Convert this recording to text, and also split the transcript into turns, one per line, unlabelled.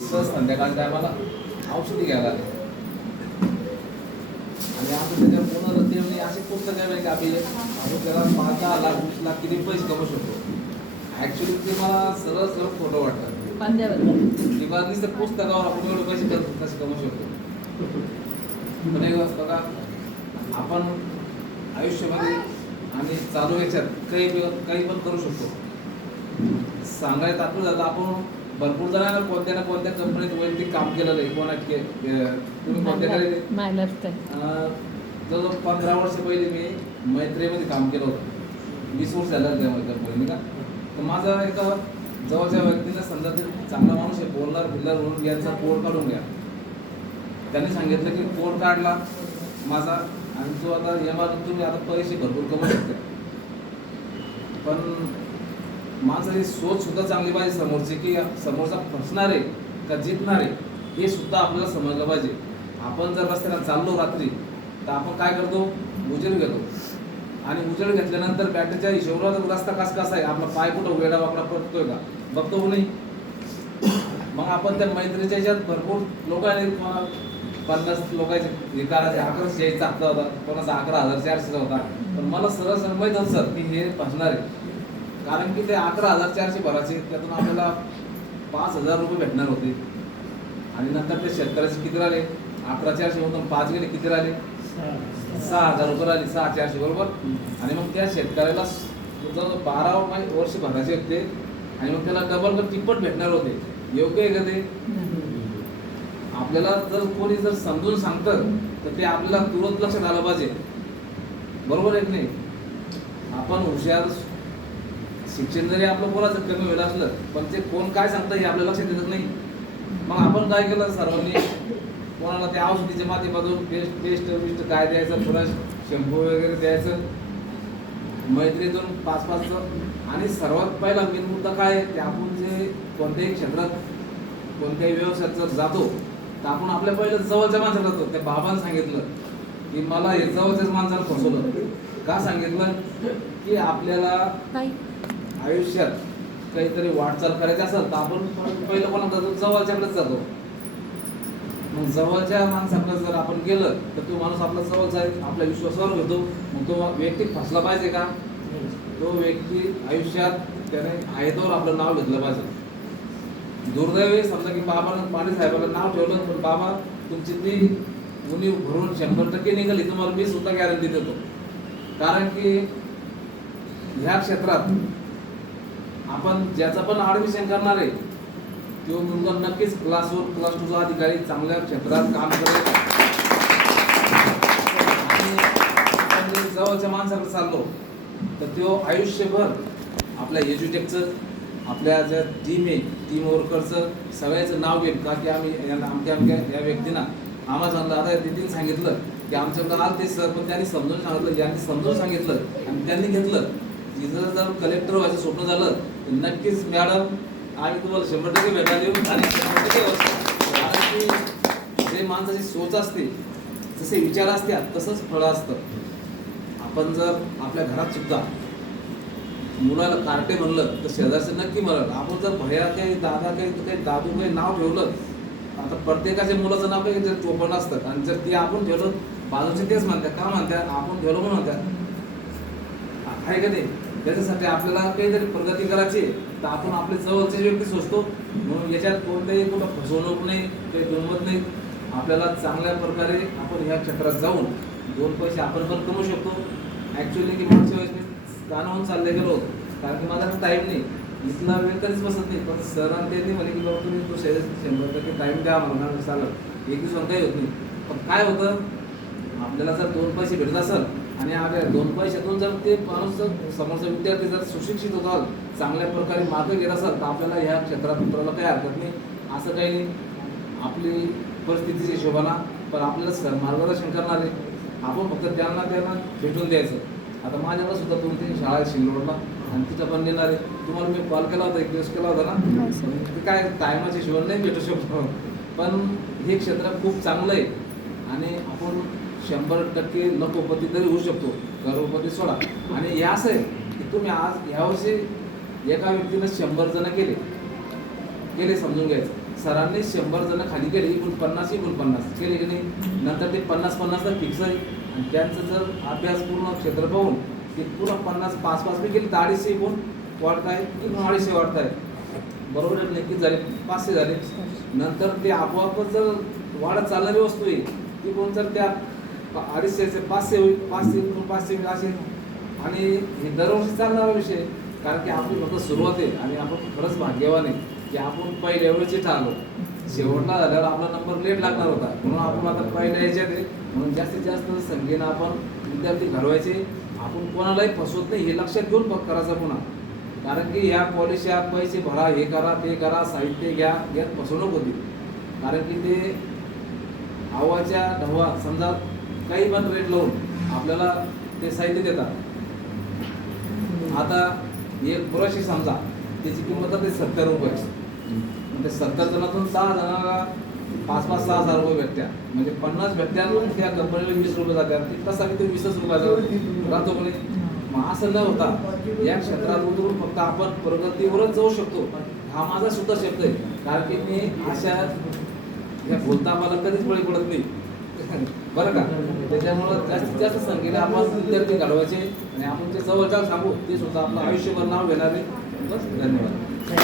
सहज संध्याकाळच्या टायमाला औषधी घ्यायला लागले. आणि आपण त्याच्यावर पूर्ण देवणी अशी पुस्तकं आहे की आपली? आपण त्याला पाच दहा लाख वीस लाख किती पैसे कमवू शकतो. ॲक्च्युली ते मला सरळ सरळ खोटं वाटतं. किंवा नुसतं पुस्तकावर आपण एवढे पैसे कसे कमवू शकतो? पण एक बघा आपण आयुष्यामध्ये आणि चालू याच्यात काही काही पण करू शकतो. सांगायचं तात्पर्य झालं आपण भरपूर जणांना कोणत्या ना कोणत्या कंपनीत वैयक्तिक काम केलेलं आहे कोणा के अं, तुम्ही कोणत्या जवळजवळ पंधरा वर्ष पहिले मी मैत्रीमध्ये काम केलं होतं. वीस वर्ष झालं कंपनी का? तर माझा एका जवळच्या व्यक्तीला समजा ते चांगला माणूस आहे बोलणार बिल्लार म्हणून यांचा कोड काढून घ्या. त्यांनी सांगितलं की कोड काढला माझा आणि तो आता एमार तुम्ही आता पैसे भरपूर कमवू शकता. पण माणसाची सोच सुद्धा चांगली पाहिजे समोरची की समोरचा फसणार आहे का जिंकणार आहे हे सुद्धा आपल्याला समजलं पाहिजे. आपण जर रस्त्याला चाललो रात्री तर आपण काय करतो? उजेड घेतो. आणि उजेड घेतल्यानंतर बॅटरीच्या हिशोबाला तर रस्ता कसा कसा आहे? आपला पाय कुठं वेडा वाकडा पडतोय का? बघतो नाही मग आपण त्या मैत्रीच्या ह्याच्यात भरपूर लोक आहेत पन्नास लोकांचे हे करायचे अकराशे यायचा हप्ता होता. कोणाचा अकरा हजार चारशेचा होता. पण मला सरळ सरळ सर की हे फसणार. आहे कारण की ते अकरा हजार चारशे भरायचे त्यातून आपल्याला पाच हजार रुपये भेटणार होते. आणि नंतर ते शेतकऱ्याचे किती राहिले? अकरा चारशे मधून पाच गेले किती राहिले? सहा हजार रुपये राहिले सहा चारशे बरोबर? आणि मग त्या शेतकऱ्याला जवळ बारा वर्ष भरायचे होते. आणि मग त्याला डबल तिप्पट भेटणार होते. योग्य आहे का ते? आपल्याला जर कोणी जर समजून सांगतं तर ते आपल्याला तुरंत लक्षात आलं पाहिजे. बरोबर आहे की नाही? आपण हुशार शिक्षण जरी आपलं बोलायचं कमी होईल असलं पण ते कोण काय सांगतं हे आपल्या लक्षात येत नाही. मग आपण काय केलं सर्वांनी? कोणाला त्या औषधीच्या माध्यमातून पेस्ट पेस्ट विस्ट काय द्यायचं पुन्हा शॅम्पू वगैरे द्यायचं? मैत्रीतून पाच पाच आणि सर्वात पहिला मेन मुद्दा काय आहे? आपण जे कोणत्याही क्षेत्रात कोणत्याही व्यवसायात जर जातो तर आपण आपल्या पहिलं जवळच्या माणसाला जातो. त्या बाबांनी सांगितलं की मला हे जवळच्याच माणसाला फसवलं. का सांगितलं? की आपल्याला आयुष्यात काहीतरी वाटचाल करायची असेल तर आपण पहिलं कोणाला जातो जवळच्याकडेच जातो. मग जवळच्या माणसाकडे जर आपण गेलं तर तो माणूस आपला जवळचा आहे आपल्या विश्वासावर घेतो. मग तो व्यक्ती फसला पाहिजे का? तो व्यक्ती आयुष्यात त्याने आयतावर आपलं नाव घेतलं पाहिजे. दुर्दैवी समजा की बाबानं पाणी साहेबाला नाव ठेवलं पण बाबा तुमची ती उणीव भरून शंभर टक्के निघाली तुम्हाला मी सुद्धा गॅरंटी देतो. कारण की ह्या क्षेत्रात आपण ज्याचं पण ऍडमिशन करणार आहे तो मुलगा नक्कीच क्लास वन क्लास टूचा अधिकारी चांगल्या क्षेत्रात काम करेल. आणि जवळच्या माणसाकडे चाललो तर तो आयुष्यभर आपल्या एज्युटेकचं आपल्या ज्या टीम आहे टीम वर्करचं सगळ्याचं नाव घेत का की आम्ही आमच्या आमच्या या व्यक्तींना आम्हाला सांगलं आता तिथे सांगितलं की आमच्याकडे आज ते सर पण त्यांनी समजून सांगितलं ज्यांनी समजून सांगितलं आणि त्यांनी घेतलं तिचं जर कलेक्टर व्हायचं स्वप्न झालं तर नक्कीच मॅडम आम्ही तुम्हाला शंभर टक्के भेटायला येऊ आणि शंभर टक्के कारण की जे माणसाची सोच असते जसे विचार असतात तसंच फळं असतं आपण जर आपल्या घरात सुद्धा मुलाला कार्टे म्हणलं तर शेजारचं नक्की म्हणलं आपण जर भया काही दादा काही काही दादू काही नाव ठेवलं आता प्रत्येकाच्या मुलाचं नाव काही जर चोपण असतं. आणि जर ते आपण ठेवलं बाजूचे तेच म्हणतात का म्हणतात आपण ठेवलं म्हणून म्हणतात. आहे का ते? त्याच्यासाठी आपल्याला काहीतरी प्रगती करायची आहे, तर आपण आपले जवळचे व्यक्ती सोचतो. म्हणून याच्यात कोणत्याही कुठं फसवणूक नाही काही दुर्मत नाही. आपल्याला चांगल्या प्रकारे आपण ह्या क्षेत्रात जाऊन दोन पैसे आपण पण कमवू शकतो. ॲक्च्युली की मागच्या वेळेस मी गाणं चालले गेलो होतो. कारण की माझा टाईम नाही. इथला वेळ कधीच बसत नाही. पण सरांनी त्यांनी म्हणे की बाबा तुम्ही तो शेअर शंभर टक्के टाईम द्या म्हणा चालत चाललं. एक दिवस काही होत नाही. पण काय होतं? आपल्याला जर दोन पैसे भेटत असेल आणि आपल्या दोन पैशातून जर ते माणूस जर समोरचा विद्यार्थी जर सुशिक्षित होता चांगल्या प्रकारे मार्ग घेत असेल तर आपल्याला ह्या क्षेत्रात उतरायला काही हरकत नाही. असं काही आपली परिस्थितीच्या हिशोबानं पण आपल्याला सर मार्गदर्शन करणारे आपण फक्त त्यांना त्यांना भेटून द्यायचं. आता माझ्याकडे सुद्धा दोन तीन शाळा आहेत शिंगरोडला आणि तिथं पण देणार आहे तुम्हाला मी कॉल केला होता एक दिवस केला होता ना?
हो.
ते काय टायमाच्या हिशोबाने नाही भेटू शकतो. पण हे क्षेत्र खूप चांगलं आहे. आणि आपण शंभर टक्के लखोपती तरी होऊ शकतो. करोडपती सोडा. आणि हे असं आहे की तुम्ही आज यावर्षी एका व्यक्तीनं शंभर जण केले. केले समजून घ्यायचं. सरांनी शंभर जण खाली केले एकूण पन्नास एकूण पन्नास. केले की नाही? नंतर ते पन्नास पन्नास तर फिक्स आहे. आणि त्यांचं जर अभ्यास पूर्ण क्षेत्र पाहून ते पूर्ण पन्नास पाच पाच बी केले तर अडीचशे एकूण वाढत आहे एकूण अडीचशे वाढत आहे बरोबर आहे नक्कीच झाले? पाचशे झाले. नंतर ते आपोआपच जर वाढत चालणारी वस्तू आहे ती कोण जर त्या अडीचशेचे पाचशे होईल पाचशे पाचशे होईल असे. आणि हे दरवर्षी चालणारा विषय कारण की आपली फक्त सुरुवात आहे आणि आपण खरंच भाग्यवान आहे की आपण पहिल्या वेळेचे ठरलो. शेवटला झाल्यावर आपला नंबर लेट लागणार होता. म्हणून आपण आता पहिल्या याच्यात आहे. म्हणून जास्तीत जास्त संख्येनं आपण विद्यार्थी घडवायचे आपण कोणालाही फसवत नाही हे लक्षात घेऊन बघ करायचं पुन्हा. कारण की ह्या पॉलिशा पैसे भरा हे करा ते करा साहित्य घ्या यात फसवणूक होती. कारण की ते आवाच्या ढवा समजा काही पण रेट लावून आपल्याला ते साहित्य देतात. आता एक ब्रश समजा त्याची किंमत आहे सत्तर रुपये म्हणजे ते सत्तर जणातून सहा जणाला पाच पाच सहा हजार रुपये भेटत्या. म्हणजे पन्नास भेटत्या त्या कंपनीला वीस रुपये जात्या ते कसा ते वीसच रुपयाचा राहतो म्हणे मग असं न होता या क्षेत्रात उतरून फक्त आपण प्रगतीवरच जाऊ शकतो. हा माझा सुद्धा शब्द आहे. कारण की मी अशा या बोलता मला कधीच बळी पडत नाही. बरं का? त्याच्यामुळं जास्तीत जास्त संख्येने आपण विद्यार्थी घालवायचे आणि आपण जे जवळच्या सांगू ते सुद्धा आपलं आयुष्यभर नाव घेणार. आहे बस धन्यवाद.